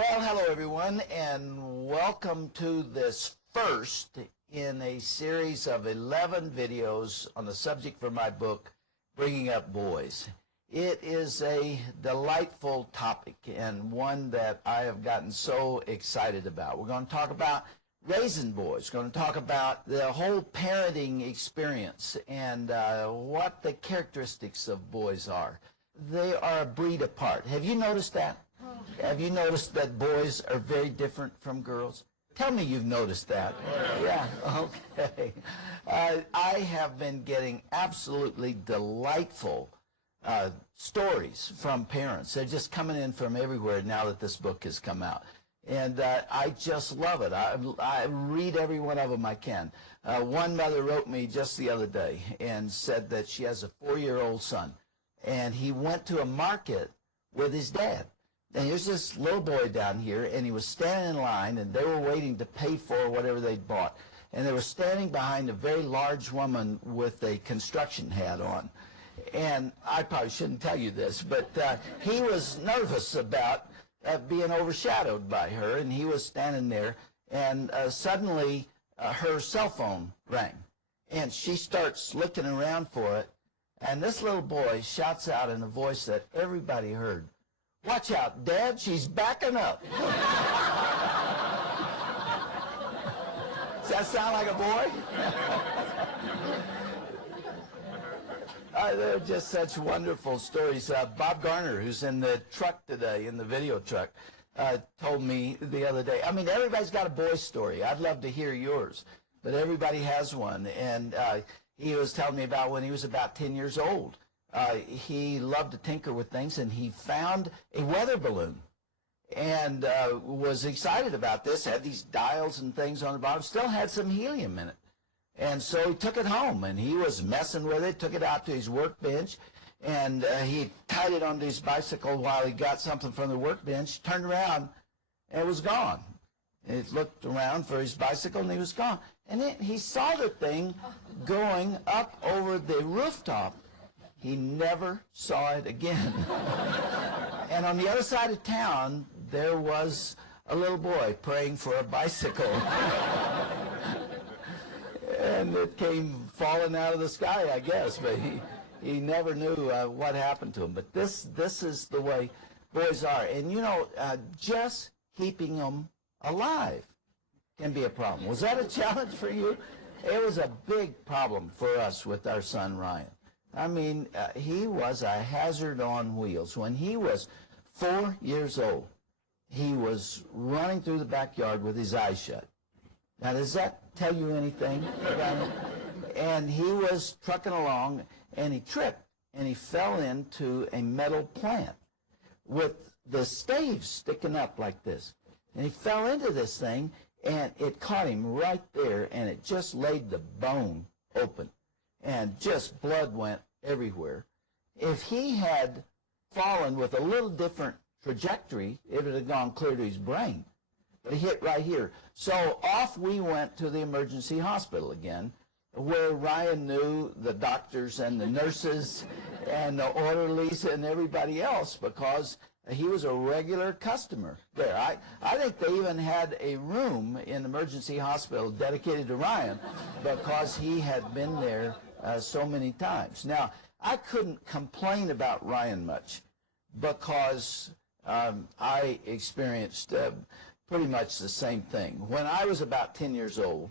Well, hello everyone, and welcome to this first in a series of 11 videos on the subject for my book, Bringing Up Boys. It is a delightful topic and one that I have gotten so excited about. We're going to talk about raising boys. We're going to talk about the whole parenting experience and what the characteristics of boys are. They are a breed apart. Have you noticed that? Have you noticed that boys are very different from girls? Tell me you've noticed that. Yeah, okay. I have been getting absolutely delightful stories from parents. They're just coming in from everywhere now that this book has come out. And I just love it. I read every one of them I can. One mother wrote me just the other day and said that she has a 4-year-old son. And he went to a market with his dad. And here's this little boy down here, and he was standing in line, and they were waiting to pay for whatever they'd bought. And they were standing behind a very large woman with a construction hat on. And I probably shouldn't tell you this, but he was nervous about being overshadowed by her, and he was standing there, and suddenly her cell phone rang. And she starts looking around for it, and this little boy shouts out in a voice that everybody heard, "Watch out, Dad, she's backing up." Does that sound like a boy? They're just such wonderful stories. Bob Garner, who's in the truck today, in the video truck, told me the other day, I mean, everybody's got a boy story. I'd love to hear yours, but everybody has one. And he was telling me about when he was about 10 years old. He loved to tinker with things, and he found a weather balloon and was excited about this, had these dials and things on the bottom, still had some helium in it. And so he took it home, and he was messing with it, took it out to his workbench, and he tied it onto his bicycle while he got something from the workbench, turned around, and it was gone. And he looked around for his bicycle, and he was gone. And then he saw the thing going up over the rooftop. He never saw it again. And on the other side of town, there was a little boy praying for a bicycle. And it came falling out of the sky, I guess, but he never knew what happened to him. But this is the way boys are. And, you know, just keeping them alive can be a problem. Was that a challenge for you? It was a big problem for us with our son, Ryan. I mean, he was a hazard on wheels. When he was 4 years old, he was running through the backyard with his eyes shut. Now, does that tell you anything about him? And he was trucking along, and he tripped, and he fell into a metal plant with the staves sticking up like this. And he fell into this thing, and it caught him right there, and it just laid the bone open. And just blood went everywhere. If he had fallen with a little different trajectory, it would have gone clear to his brain. But he hit right here. So off we went to the emergency hospital again, where Ryan knew the doctors and the nurses and the orderlies and everybody else because he was a regular customer there. I think they even had a room in the emergency hospital dedicated to Ryan because he had been there so many times. Now, I couldn't complain about Ryan much because I experienced pretty much the same thing. When I was about 10 years old,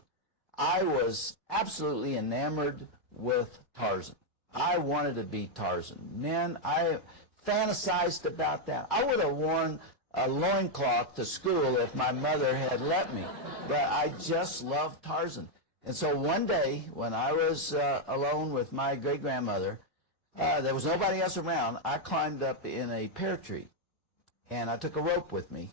I was absolutely enamored with Tarzan. I wanted to be Tarzan. Man, I fantasized about that. I would have worn a loincloth to school if my mother had let me, but I just loved Tarzan. And so one day, when I was alone with my great-grandmother, there was nobody else around. I climbed up in a pear tree, and I took a rope with me,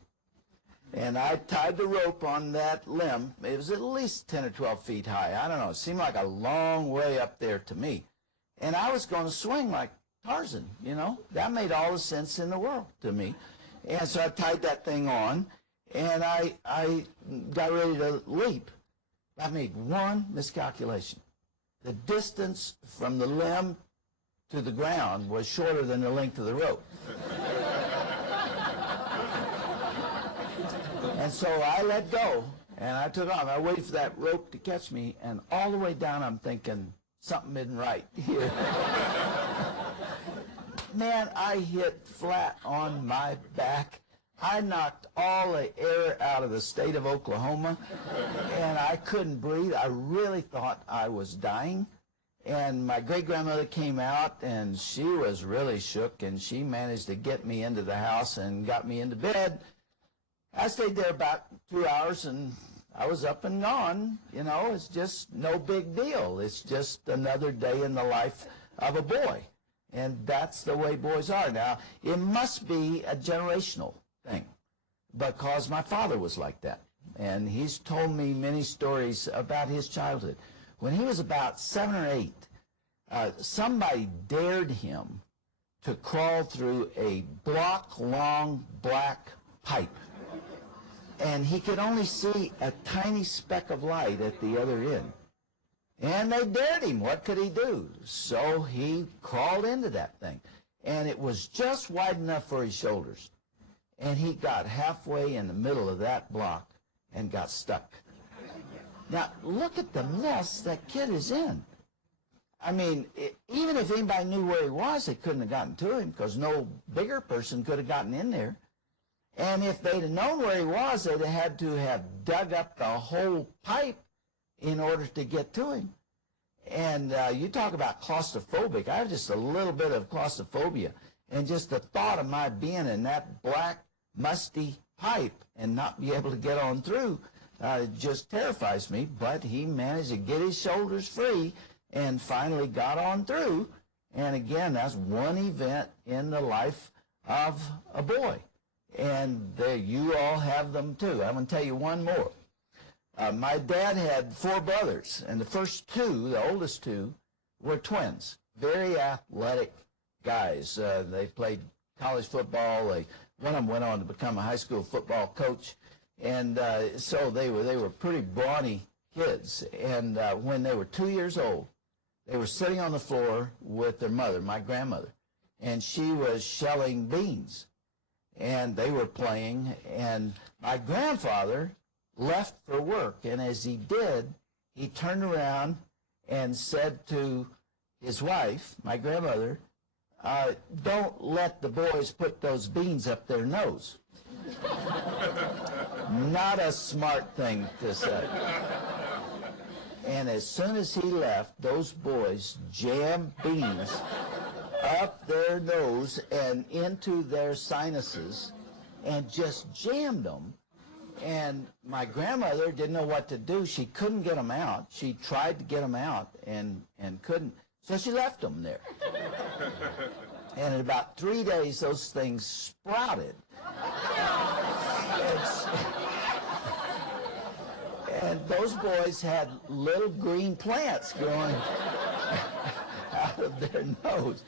and I tied the rope on that limb. It was at least 10 or 12 feet high. I don't know. It seemed like a long way up there to me. And I was going to swing like Tarzan, you know. That made all the sense in the world to me. And so I tied that thing on, and I got ready to leap. I made one miscalculation. The distance from the limb to the ground was shorter than the length of the rope. And so I let go, and I took off. I waited for that rope to catch me, and all the way down I'm thinking, something isn't right here. Man, I hit flat on my back. I knocked all the air out of the state of Oklahoma, and I couldn't breathe. I really thought I was dying. And my great-grandmother came out, and she was really shook, and she managed to get me into the house and got me into bed. I stayed there about 2 hours, and I was up and gone. You know, it's just no big deal. It's just another day in the life of a boy. And that's the way boys are. Now, it must be a generational thing, because my father was like that. And he's told me many stories about his childhood. When he was about 7 or 8, somebody dared him to crawl through a block-long black pipe. And he could only see a tiny speck of light at the other end. And they dared him. What could he do? So he crawled into that thing. And it was just wide enough for his shoulders. And he got halfway in the middle of that block and got stuck. Now, look at the mess that kid is in. I mean, even if anybody knew where he was, they couldn't have gotten to him, because no bigger person could have gotten in there. And if they'd have known where he was, they'd have had to have dug up the whole pipe in order to get to him. And you talk about claustrophobic. I have just a little bit of claustrophobia. And just the thought of my being in that black, musty pipe and not be able to get on through just terrifies me. But he managed to get his shoulders free and finally got on through. And again, that's one event in the life of a boy. And you all have them too. I'm going to tell you one more. My dad had 4 brothers, and the first 2, the oldest 2, were twins. Very athletic guys. They played college football. One of them went on to become a high school football coach. And so they were pretty brawny kids. And when they were 2 years old, they were sitting on the floor with their mother, my grandmother, and she was shelling beans. And they were playing, and my grandfather left for work, and as he did, he turned around and said to his wife, my grandmother, don't let the boys put those beans up their nose. Not a smart thing to say. And as soon as he left, those boys jammed beans up their nose and into their sinuses and just jammed them. And my grandmother didn't know what to do. She couldn't get them out. She tried to get them out and couldn't. So she left them there. And in about 3 days, those things sprouted. And those boys had little green plants growing out of their nose.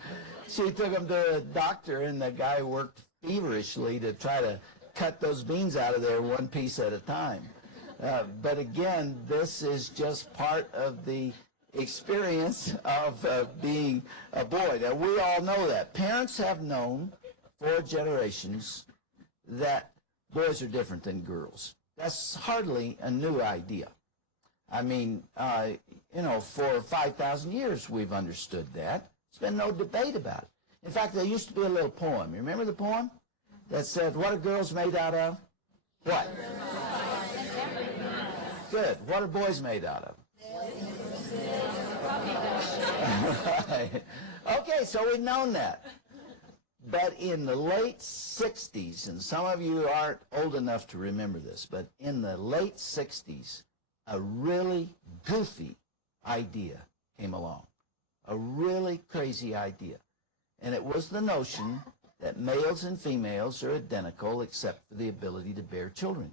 She took them to a doctor, and the guy worked feverishly to try to cut those beans out of there one piece at a time. But again, this is just part of the experience of being a boy. Now, we all know that. Parents have known for generations that boys are different than girls. That's hardly a new idea. I mean, for 5,000 years we've understood that. There's been no debate about it. In fact, there used to be a little poem. You remember the poem? That said, what are girls made out of? What? Good. What are boys made out of? Right. Okay, so we've known that. But in the late 60s, and some of you aren't old enough to remember this, but in the late 60s, a really goofy idea came along. A really crazy idea. And it was the notion that males and females are identical except for the ability to bear children.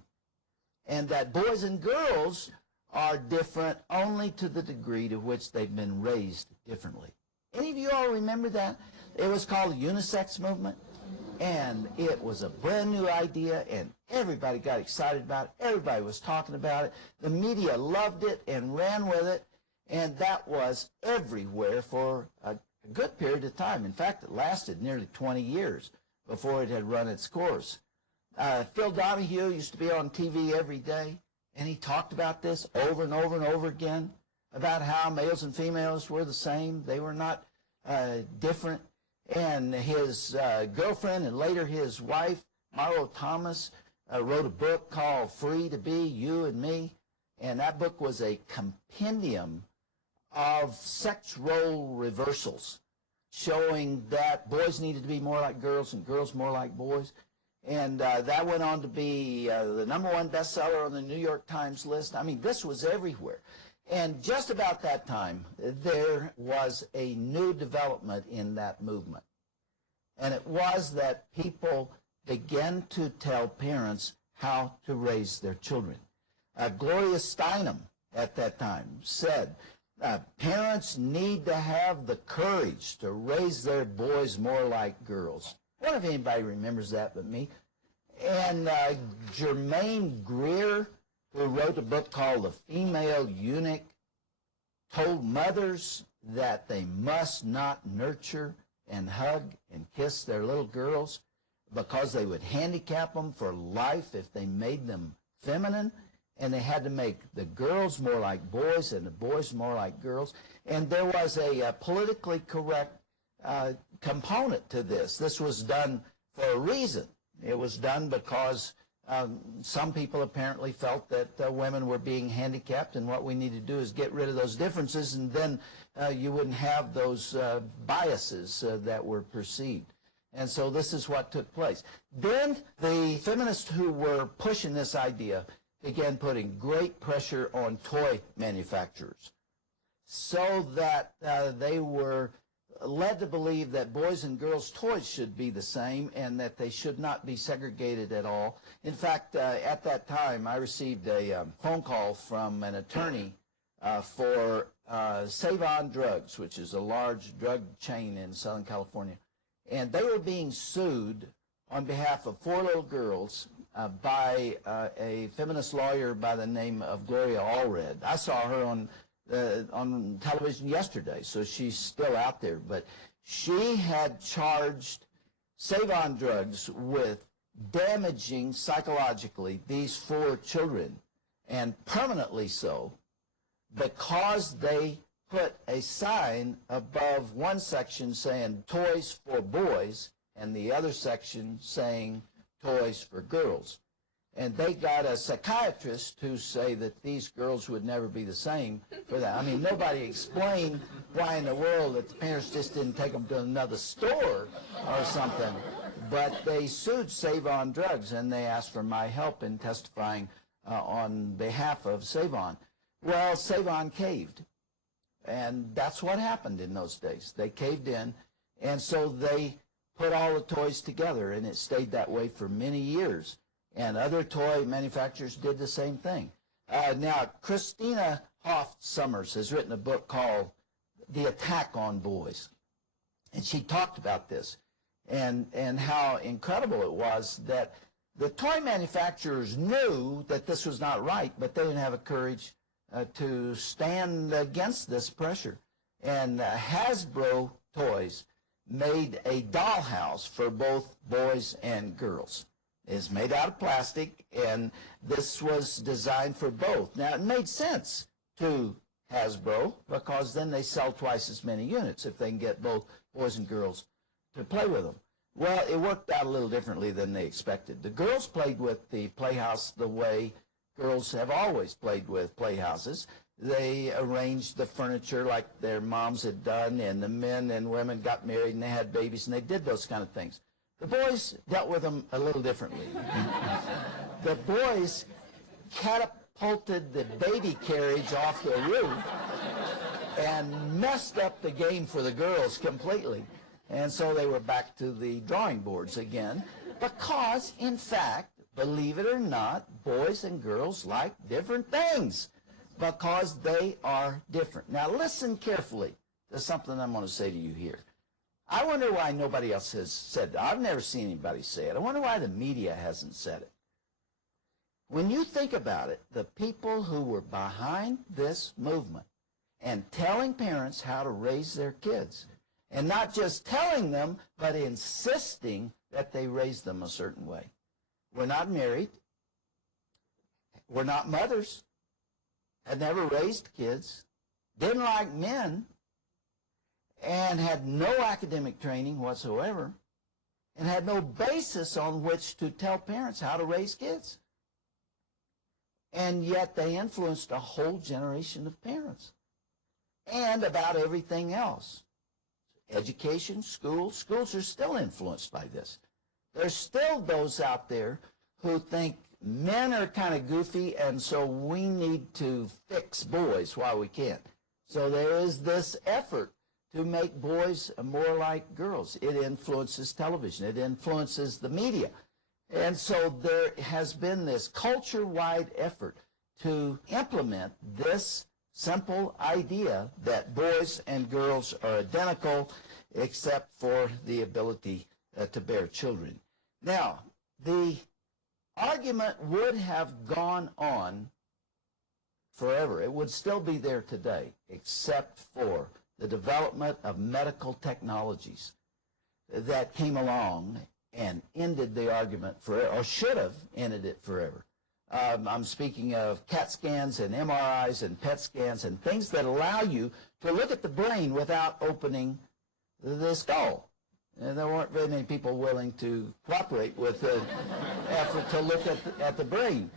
And that boys and girls are different only to the degree to which they've been raised differently. Any of you all remember that? It was called the unisex movement, and it was a brand new idea, and everybody got excited about it. Everybody was talking about it. The media loved it and ran with it, and that was everywhere for a good period of time. In fact, it lasted nearly 20 years before it had run its course. Phil Donahue used to be on TV every day, and he talked about this over and over and over again, about how males and females were the same. They were not different. And his girlfriend and later his wife, Marlo Thomas, wrote a book called Free to Be, You and Me. And that book was a compendium of sex role reversals, showing that boys needed to be more like girls and girls more like boys. And that went on to be the #1 bestseller on the New York Times list. I mean, this was everywhere. And just about that time, there was a new development in that movement. And it was that people began to tell parents how to raise their children. Gloria Steinem at that time said, parents need to have the courage to raise their boys more like girls. I wonder if anybody remembers that but me. And Germaine Greer, who wrote a book called The Female Eunuch, told mothers that they must not nurture and hug and kiss their little girls because they would handicap them for life if they made them feminine, and they had to make the girls more like boys and the boys more like girls. And there was a politically correct component to this. This was done for a reason. It was done because some people apparently felt that women were being handicapped, and what we need to do is get rid of those differences, and then you wouldn't have those biases that were perceived. And so this is what took place. Then the feminists who were pushing this idea began putting great pressure on toy manufacturers so that they were led to believe that boys and girls' toys should be the same and that they should not be segregated at all. In fact, at that time, I received a phone call from an attorney for Save On Drugs, which is a large drug chain in Southern California. And they were being sued on behalf of 4 little girls by a feminist lawyer by the name of Gloria Allred. I saw her on television yesterday, so she's still out there. But she had charged Save On Drugs with damaging psychologically these 4 children, and permanently so, because they put a sign above one section saying toys for boys and the other section saying toys for girls. And they got a psychiatrist to say that these girls would never be the same for that. I mean, nobody explained why in the world that the parents just didn't take them to another store or something. But they sued Save On Drugs, and they asked for my help in testifying on behalf of Save On. Well, Save On caved. And that's what happened in those days. They caved in, and so they put all the toys together, and it stayed that way for many years. And other toy manufacturers did the same thing. Now, Christina Hoff Sommers has written a book called The Attack on Boys. And she talked about this and how incredible it was that the toy manufacturers knew that this was not right, but they didn't have the courage to stand against this pressure. And Hasbro Toys made a dollhouse for both boys and girls. It's made out of plastic, and this was designed for both. Now, it made sense to Hasbro because then they sell twice as many units if they can get both boys and girls to play with them. Well, it worked out a little differently than they expected. The girls played with the playhouse the way girls have always played with playhouses. They arranged the furniture like their moms had done, and the men and women got married and they had babies, and they did those kind of things. The boys dealt with them a little differently. The boys catapulted the baby carriage off the roof and messed up the game for the girls completely. And so they were back to the drawing boards again because, in fact, believe it or not, boys and girls like different things because they are different. Now, listen carefully to something I'm going to say to you here. I wonder why nobody else has said that. I've never seen anybody say it. I wonder why the media hasn't said it. When you think about it, the people who were behind this movement and telling parents how to raise their kids, and not just telling them, but insisting that they raise them a certain way, were not married, were not mothers, had never raised kids, didn't like men, and had no academic training whatsoever, and had no basis on which to tell parents how to raise kids. And yet they influenced a whole generation of parents. And about everything else. Education, schools. Schools are still influenced by this. There's still those out there who think men are kind of goofy, and so we need to fix boys while we can. So there is this effort to make boys more like girls. It influences television. It influences the media. And so there has been this culture-wide effort to implement this simple idea that boys and girls are identical except for the ability to bear children. Now, the argument would have gone on forever. It would still be there today, except for the development of medical technologies that came along and ended the argument forever, or should have ended it forever. I'm speaking of CAT scans and MRIs and PET scans and things that allow you to look at the brain without opening the skull. And there weren't very many people willing to cooperate with the effort to look at the brain.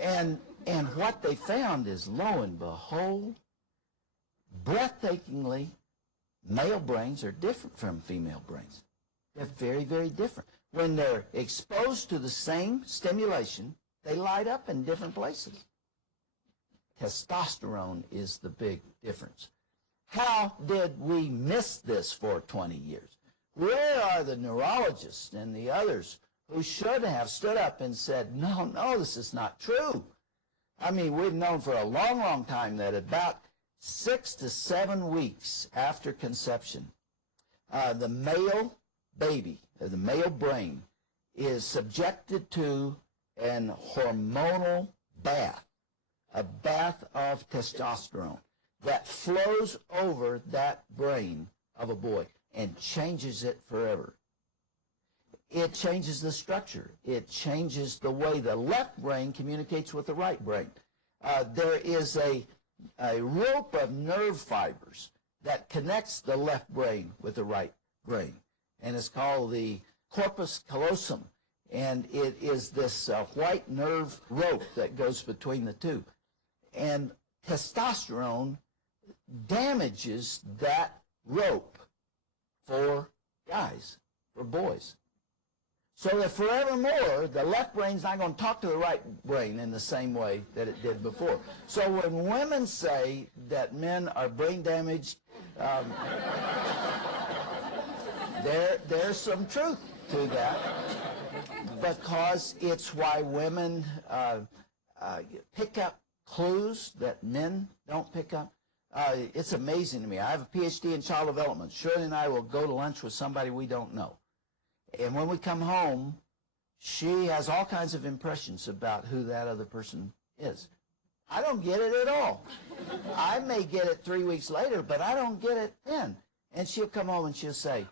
And what they found is, lo and behold, breathtakingly, male brains are different from female brains. They're very, very different. When they're exposed to the same stimulation, they light up in different places. Testosterone is the big difference. How did we miss this for 20 years? Where are the neurologists and the others who should have stood up and said, no, this is not true? I mean, we've known for a long, long time that about 6 to 7 weeks after conception, the male baby, the male brain, is subjected to an hormonal bath, a bath of testosterone that flows over that brain of a boy and changes it forever. It changes the structure. It changes the way the left brain communicates with the right brain. There is a rope of nerve fibers that connects the left brain with the right brain, and it's called the corpus callosum, and it is this white nerve rope that goes between the two. And testosterone damages that rope for guys, for boys. So that forevermore, the left brain's not going to talk to the right brain in the same way that it did before. So when women say that men are brain damaged, there's some truth to that, because it's why women pick up clues that men don't pick up. It's amazing to me. I have a PhD in child development. Shirley and I will go to lunch with somebody we don't know. And when we come home, she has all kinds of impressions about who that other person is. I don't get it at all. I may get it 3 weeks later, but I don't get it then. And she'll come home and she'll say,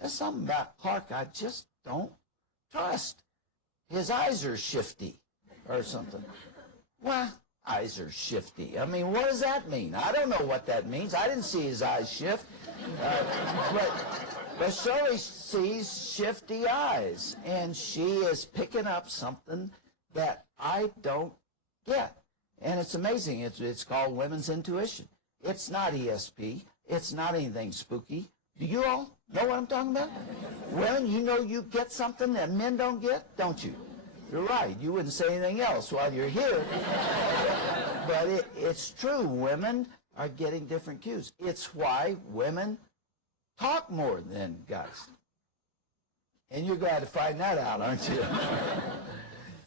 there's something about Clark I just don't trust. His eyes are shifty or something. Well, eyes are shifty. I mean, what does that mean? I don't know what that means. I didn't see his eyes shift. But Shirley sees shifty eyes, and she is picking up something that I don't get. And it's amazing. It's called women's intuition. It's not ESP. It's not anything spooky. Do you all know what I'm talking about? Women, you know you get something that men don't get, don't you? You're right. You wouldn't say anything else while you're here. But it's true. Women are getting different cues. It's why women talk more than guys. And you're glad to find that out, aren't you?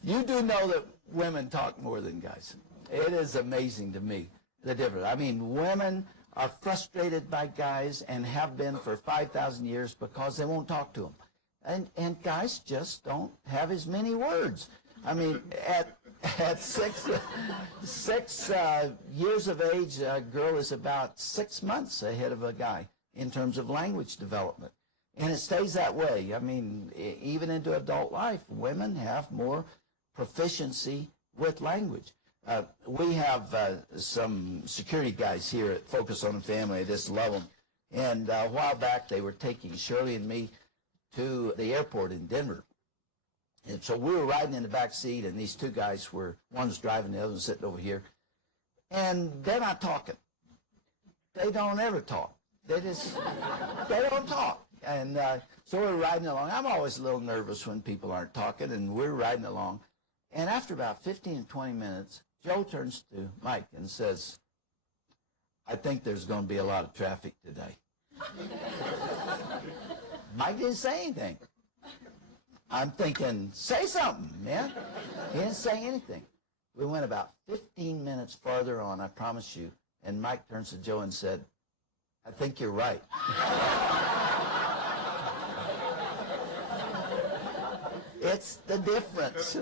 You do know that women talk more than guys. It is amazing to me, the difference. I mean, women are frustrated by guys and have been for 5,000 years because they won't talk to them. And guys just don't have as many words. I mean, at six years of age, a girl is about 6 months ahead of a guy in terms of language development. And it stays that way. I mean, even into adult life, women have more proficiency with language. We have some security guys here at Focus on the Family. I just love them. And a while back, they were taking Shirley and me to the airport in Denver. And so we were riding in the back seat, and these two guys were, one was driving, the other was sitting over here. And they're not talking. They don't ever talk. They don't talk. And so we're riding along. I'm always a little nervous when people aren't talking, and we're riding along. And after about 15 to 20 minutes, Joe turns to Mike and says, I think there's going to be a lot of traffic today. Mike didn't say anything. I'm thinking, say something, man. He didn't say anything. We went about 15 minutes farther on, I promise you, and Mike turns to Joe and said, I think you're right. It's the difference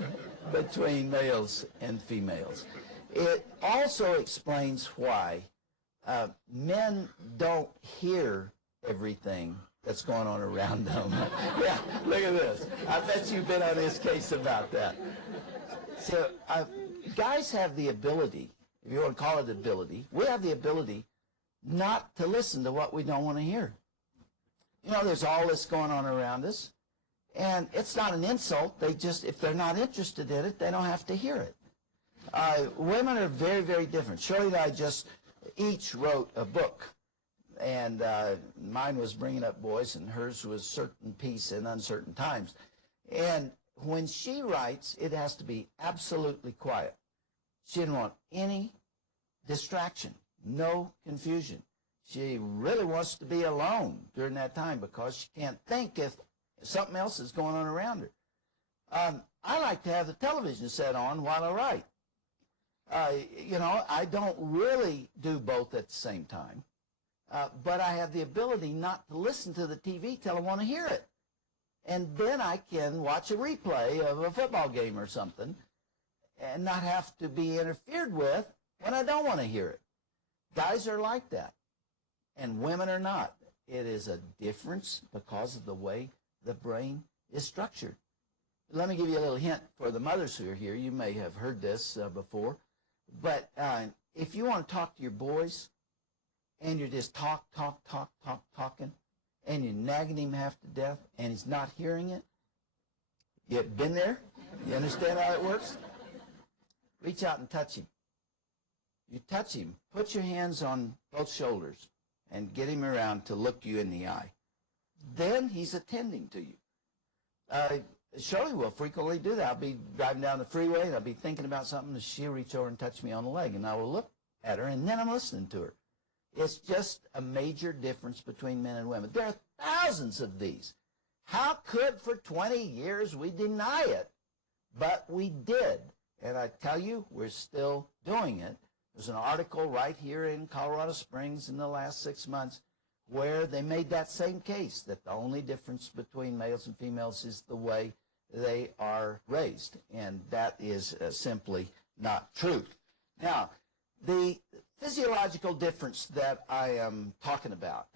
between males and females. It also explains why men don't hear everything that's going on around them. Yeah, look at this. I bet you've been on this case about that. So guys have the ability, if you want to call it ability, we have the ability not to listen to what we don't want to hear. You know, there's all this going on around us, and it's not an insult. They just, if they're not interested in it, they don't have to hear it. Women are very, very different. Shirley and I just each wrote a book, and mine was Bringing Up Boys, and hers was Certain Peace in Uncertain Times. And when she writes, it has to be absolutely quiet. She didn't want any distraction, no confusion. She really wants to be alone during that time because she can't think if something else is going on around her. I like to have the television set on while I write. You know, I don't really do both at the same time, but I have the ability not to listen to the TV till I want to hear it. And then I can watch a replay of a football game or something and not have to be interfered with when I don't want to hear it. Guys are like that, and women are not. It is a difference because of the way the brain is structured. Let me give you a little hint for the mothers who are here. You may have heard this before, but if you want to talk to your boys and you're just talking, and you're nagging him half to death, and he's not hearing it, you been there? You understand how it works? Reach out and touch him. You touch him, put your hands on both shoulders, and get him around to look you in the eye. Then he's attending to you. Shirley will frequently do that. I'll be driving down the freeway, and I'll be thinking about something, and she'll reach over and touch me on the leg, and I will look at her, and then I'm listening to her. It's just a major difference between men and women. There are thousands of these. How could for 20 years we deny it? But we did. And I tell you, we're still doing it. There's an article right here in Colorado Springs in the last 6 months where they made that same case, that the only difference between males and females is the way they are raised. And that is simply not true. Now, the physiological difference that I am talking about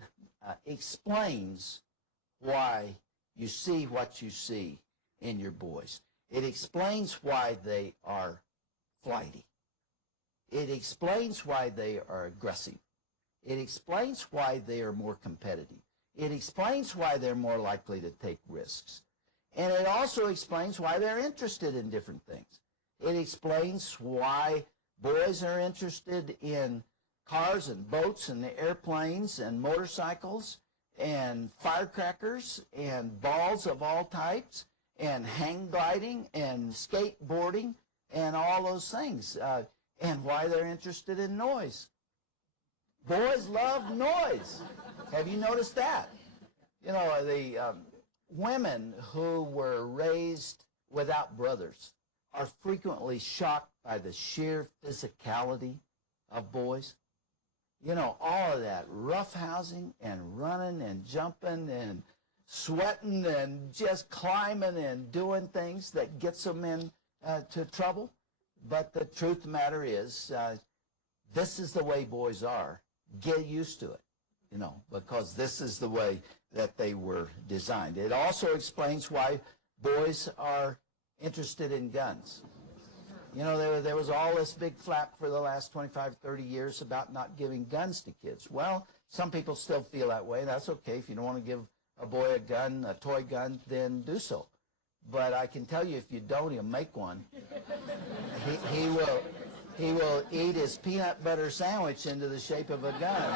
explains why you see what you see in your boys. It explains why they are flighty. It explains why they are aggressive. It explains why they are more competitive. It explains why they're more likely to take risks. And it also explains why they're interested in different things. It explains why boys are interested in cars and boats and airplanes and motorcycles and firecrackers and balls of all types and hang gliding and skateboarding and all those things, and why they're interested in noise. Boys love noise. Have you noticed that? You know, the women who were raised without brothers are frequently shocked by the sheer physicality of boys. You know, all of that roughhousing and running and jumping and sweating and just climbing and doing things that gets them into trouble. But the truth of the matter is, this is the way boys are. Get used to it. you know, because this is the way that they were designed. It also explains why boys are interested in guns. You know, there was all this big flap for the last 25, 30 years about not giving guns to kids. Well, some people still feel that way. That's okay. If you don't want to give a boy a gun, a toy gun, then do so. But I can tell you, if you don't, he'll make one. He will eat his peanut butter sandwich into the shape of a gun.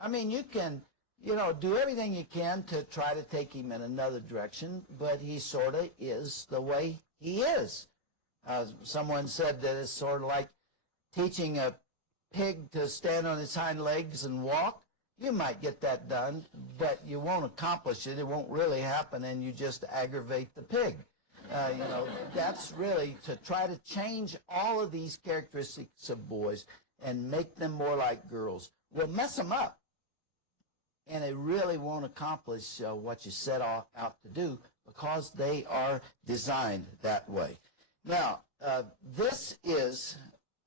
I mean, you can, you know, do everything you can to try to take him in another direction, but he sort of is the way he is. Someone said that it's sort of like teaching a pig to stand on its hind legs and walk. You might get that done, but you won't accomplish it. It won't really happen, and you just aggravate the pig. You know, that's really to try to change all of these characteristics of boys and make them more like girls will mess them up, and it really won't accomplish what you set out to do because they are designed that way. Now, this is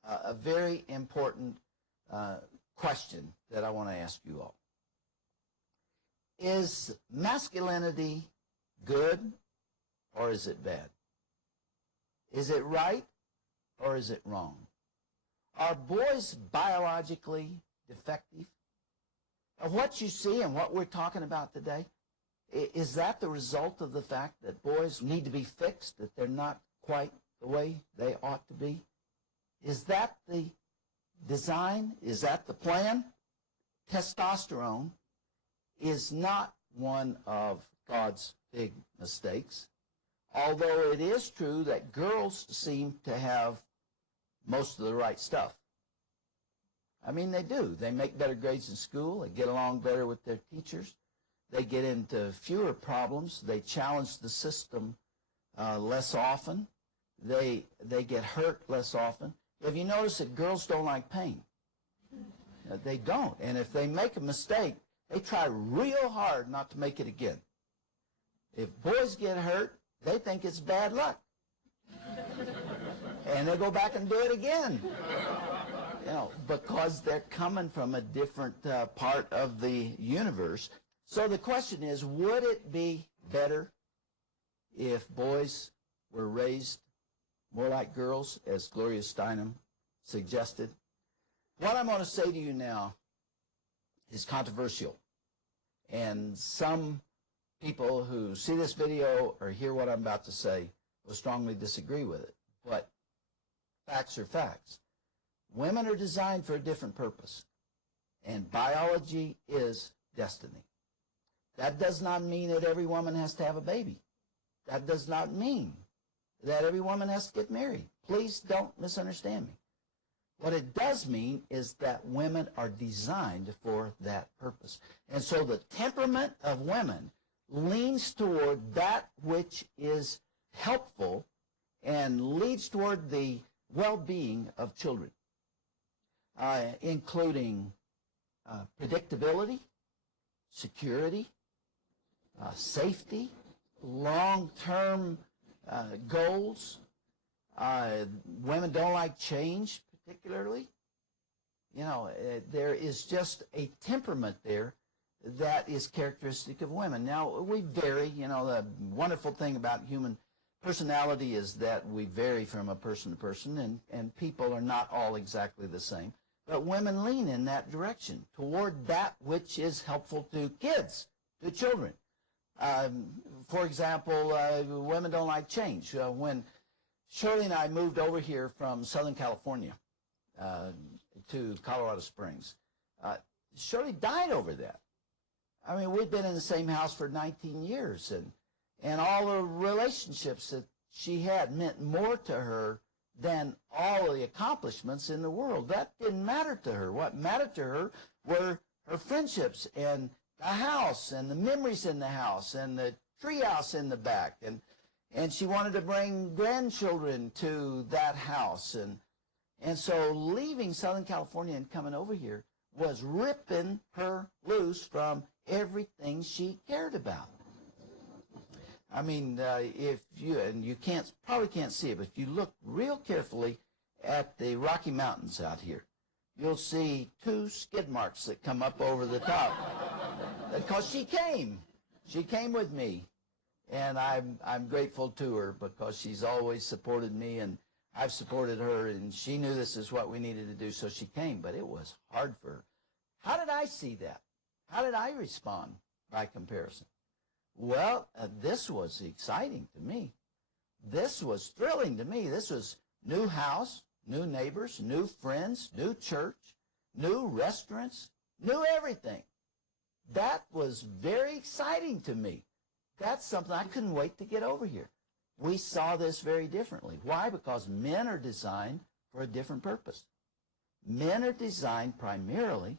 a very important question that I want to ask you all. Is masculinity good or is it bad? Is it right or is it wrong? Are boys biologically defective? What you see and what we're talking about today, is that the result of the fact that boys need to be fixed, that they're not quite the way they ought to be? Is that the design? Is that the plan? Testosterone is not one of God's big mistakes, although it is true that girls seem to have most of the right stuff. I mean, they do. They make better grades in school. They get along better with their teachers. They get into fewer problems. They challenge the system less often. They get hurt less often. Have you noticed that girls don't like pain? They don't. And if they make a mistake, they try real hard not to make it again. If boys get hurt, they think it's bad luck. And they go back and do it again. You know, because they're coming from a different part of the universe. So the question is, would it be better if boys were raised more like girls, as Gloria Steinem suggested? What I'm going to say to you now is controversial. And some people who see this video or hear what I'm about to say will strongly disagree with it. But facts are facts. Women are designed for a different purpose. And biology is destiny. That does not mean that every woman has to have a baby. That does not mean that every woman has to get married. Please don't misunderstand me. What it does mean is that women are designed for that purpose. And so the temperament of women leans toward that which is helpful and leads toward the well-being of children, including predictability, security, safety, long-term goals. Women don't like change, particularly. You know, there is just a temperament there that is characteristic of women. Now, we vary. You know, the wonderful thing about human personality is that we vary from a person to person, and people are not all exactly the same. But women lean in that direction, toward that which is helpful to kids, to children. For example, women don't like change. When Shirley and I moved over here from Southern California to Colorado Springs, Shirley died over that. I mean, we'd been in the same house for 19 years, and all the relationships that she had meant more to her than all of the accomplishments in the world. That didn't matter to her. What mattered to her were her friendships and the house and the memories in the house and the treehouse in the back. And she wanted to bring grandchildren to that house. And so leaving Southern California and coming over here was ripping her loose from everything she cared about. I mean, if you, and you probably can't see it, but if you look real carefully at the Rocky Mountains out here, you'll see 2 skid marks that come up over the top. Because she came. She came with me. And I'm grateful to her because she's always supported me, and I've supported her, and she knew this is what we needed to do, so she came. But it was hard for her. How did I see that? How did I respond by comparison? Well, this was exciting to me. This was thrilling to me. This was new house, new neighbors, new friends, new church, new restaurants, new everything. That was very exciting to me. That's something I couldn't wait to get over here. We saw this very differently. Why? Because men are designed for a different purpose. Men are designed primarily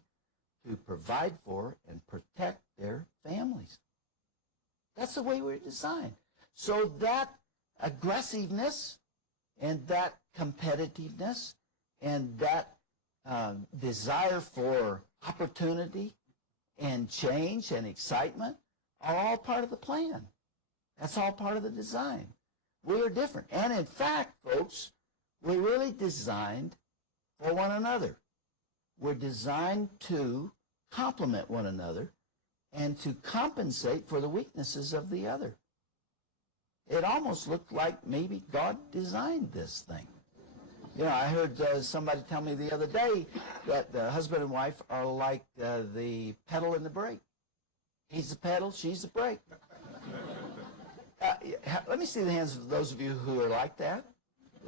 to provide for and protect their families. That's the way we're designed. So that aggressiveness and that competitiveness and that desire for opportunity and change and excitement are all part of the plan. That's all part of the design. We are different. And in fact, folks, we're really designed for one another. We're designed to complement one another and to compensate for the weaknesses of the other. It almost looked like maybe God designed this thing. You know, I heard somebody tell me the other day that the husband and wife are like the pedal and the brake. He's the pedal, she's the brake. Let me see the hands of those of you who are like that.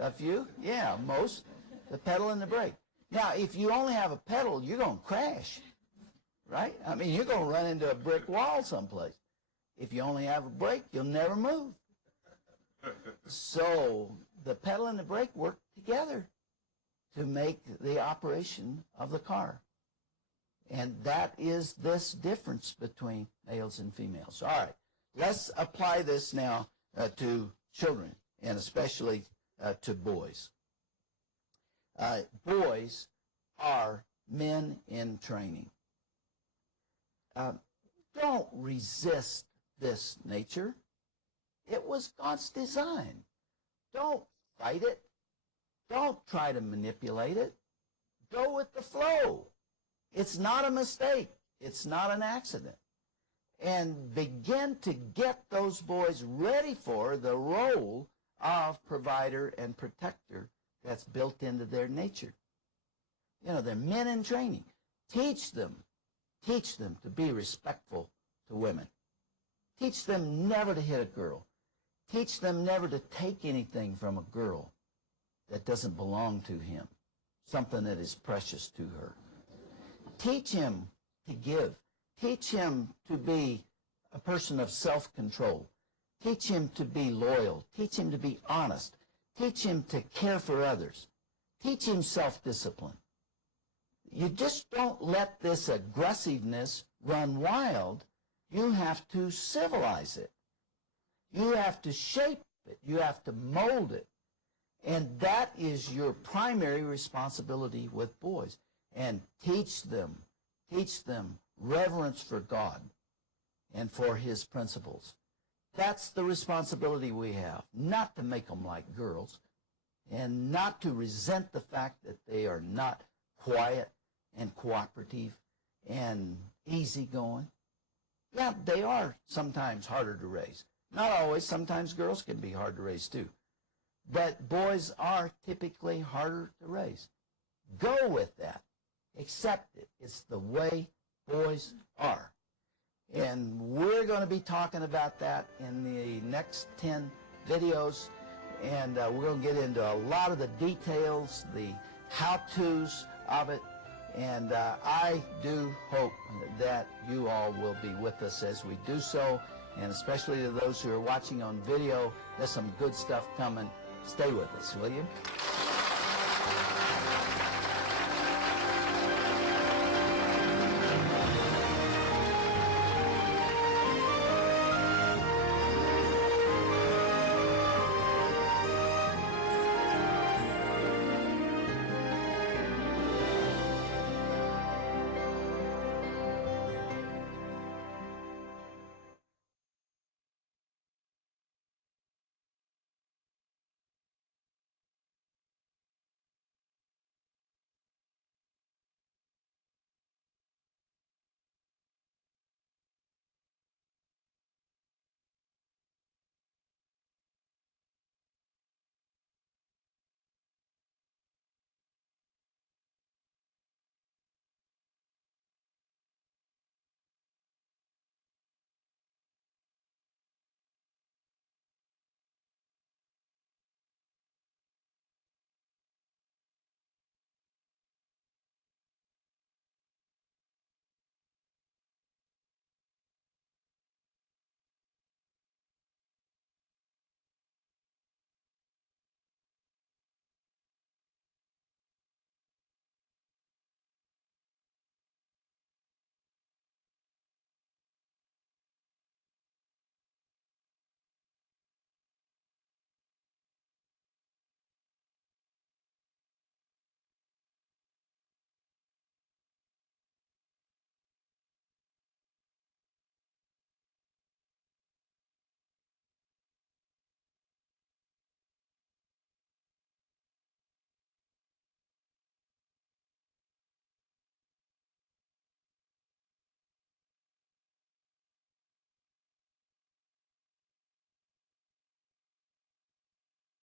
A few? Yeah, most. The pedal and the brake. Now, if you only have a pedal, you're going to crash, right? I mean, you're going to run into a brick wall someplace. If you only have a brake, you'll never move. So the pedal and the brake work together to make the operation of the car. And that is this difference between males and females. All right, let's apply this now to children, and especially to boys. Boys are men in training. Don't resist this nature. It was God's design. Don't fight it. Don't try to manipulate it. Go with the flow. It's not a mistake. It's not an accident. And begin to get those boys ready for the role of provider and protector that's built into their nature. You know, they're men in training. Teach them to be respectful to women. Teach them never to hit a girl. Teach them never to take anything from a girl that doesn't belong to him, something that is precious to her. Teach him to give. Teach him to be a person of self-control. Teach him to be loyal. Teach him to be honest. Teach him to care for others. Teach him self-discipline. You just don't let this aggressiveness run wild. You have to civilize it. You have to shape it. You have to mold it. And that is your primary responsibility with boys. And teach them reverence for God and for his principles. That's the responsibility we have, not to make them like girls and not to resent the fact that they are not quiet and cooperative and easygoing. Yeah, they are sometimes harder to raise. Not always. Sometimes girls can be hard to raise too. But boys are typically harder to raise. Go with that. Accept it. It's the way boys are. And we're going to be talking about that in the next 10 videos. And we're going to get into a lot of the details, the how-tos of it. And I do hope that you all will be with us as we do so. And especially to those who are watching on video, there's some good stuff coming. Stay with us, will you?